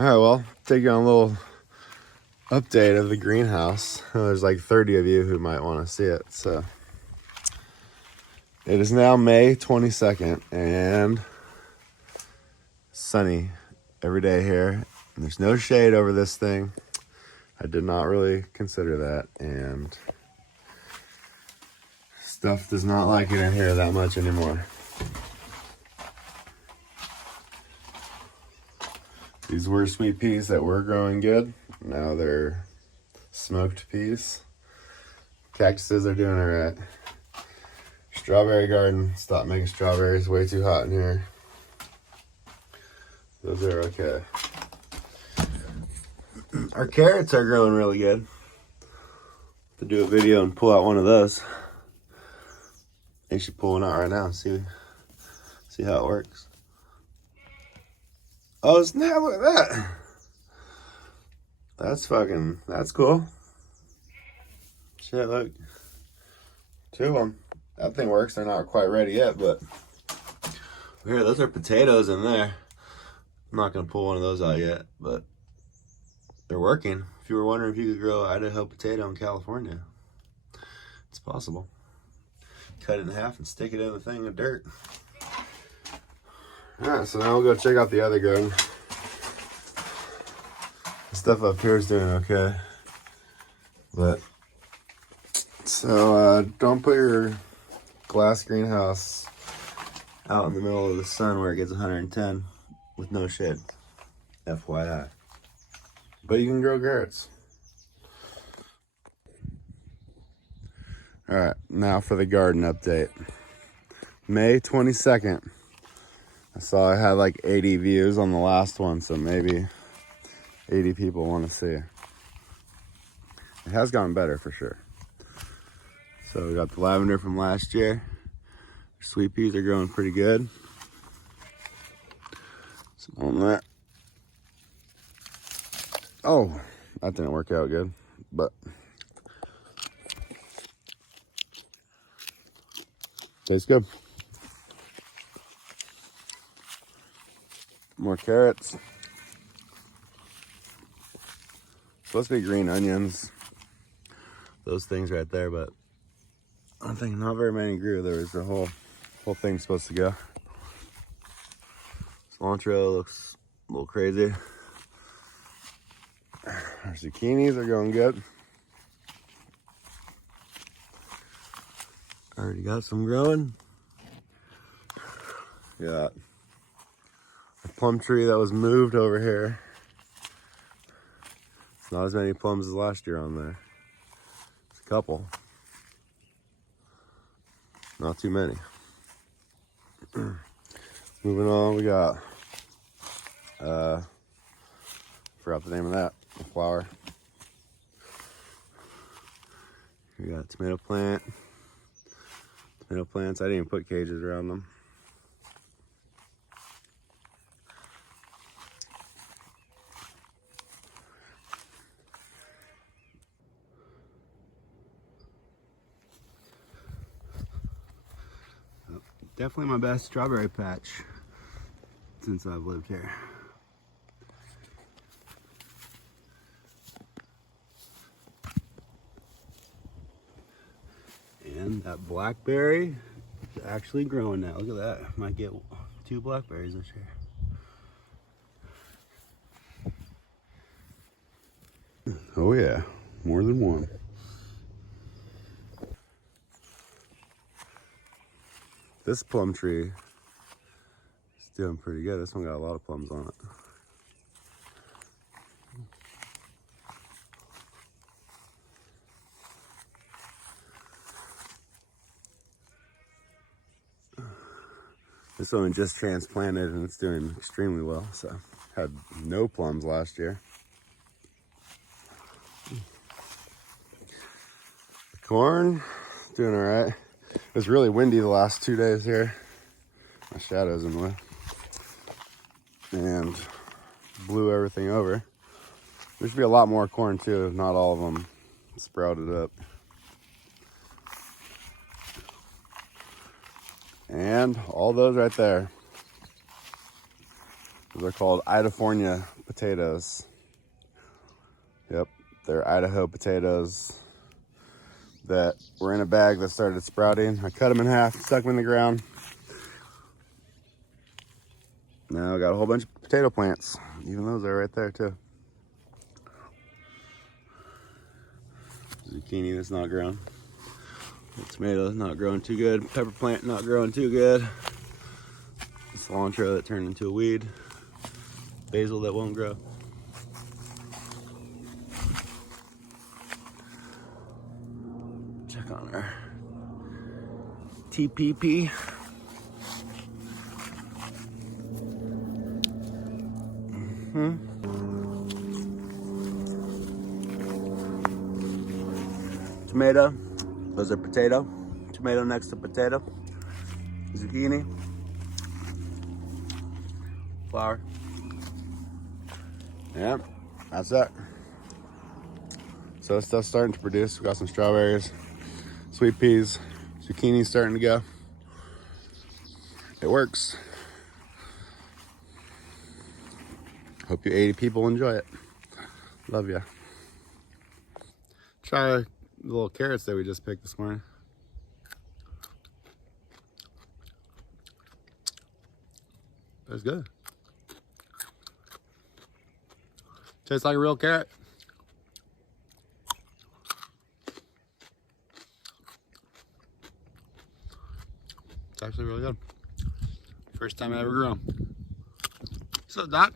All right, well, take you on a little update of the greenhouse. There's like 30 of you who might want to see it. So it is now May 22nd and sunny every day here. And there's no shade over this thing. I did not really consider that, and stuff does not like it in here that much anymore. These were sweet peas that were growing good. Now they're smoked peas. Cactuses are doing alright. Strawberry garden, stopped making strawberries, way too hot in here. Those are okay. Our carrots are growing really good. To do a video and pull out one of those. I should pull one out right now and see how it works. Oh snap, look at that. That's cool. Shit, look. Two of them. That thing works. They're not quite ready yet, but here, those are potatoes in there. I'm not gonna pull one of those out yet, but they're working. If you were wondering if you could grow Idaho potato in California, it's possible. Cut it in half and stick it in a thing of dirt. Alright, so now we'll go check out the other garden. The stuff up here is doing okay. But, so don't put your glass greenhouse out in the middle of the sun where it gets 110 with no shade. FYI. But you can grow carrots. Alright, now for the garden update. May 22nd. I saw I had like 80 views on the last one, so maybe 80 people want to see it. It has gotten better for sure. So we got the lavender from last year. Sweet peas are growing pretty good. Some on that. Oh, that didn't work out good, but tastes good. More carrots. Supposed to be green onions. Those things right there, but I think not very many grew. There was the whole thing supposed to go. Cilantro looks a little crazy. Our zucchinis are going good. Already got some growing. Got a plum tree that was moved over here. It's not as many plums as last year on there. It's a couple. Not too many. Moving on, we got forgot the name of that, the flower. We got a tomato plant. Tomato plants, I didn't even put cages around them. Definitely my best strawberry patch since I've lived here. And that blackberry is actually growing now. Look at that. Might get 2 blackberries this year. Oh yeah, more than one. This plum tree is doing pretty good. This one got a lot of plums on it. This one just transplanted and it's doing extremely well. So had no plums last year. The corn, doing all right. It was really windy the last 2 days here. My shadow's in the way. And blew everything over. There should be a lot more corn too, if not all of them sprouted up. And all those right there, those are called Idafornia potatoes. Yep, they're Idaho potatoes that were in a bag that started sprouting. I cut them in half, stuck them in the ground. Now I got a whole bunch of potato plants. Even those are right there too. Zucchini that's not growing. The tomato not growing too good. Pepper plant not growing too good. Cilantro that turned into a weed. Basil that won't grow. Check on our TPP. Tomato. Those are potato. Tomato next to potato. Zucchini. Flour. Yeah, that's that. So this stuff's starting to produce. We got some strawberries, sweet peas, zucchini starting to go. It works. Hope you 80 people enjoy it. Love ya. Try the little carrots that we just picked this morning. That's good. Tastes like a real carrot. It's actually really good. First time I ever grew them. What's up, Doc?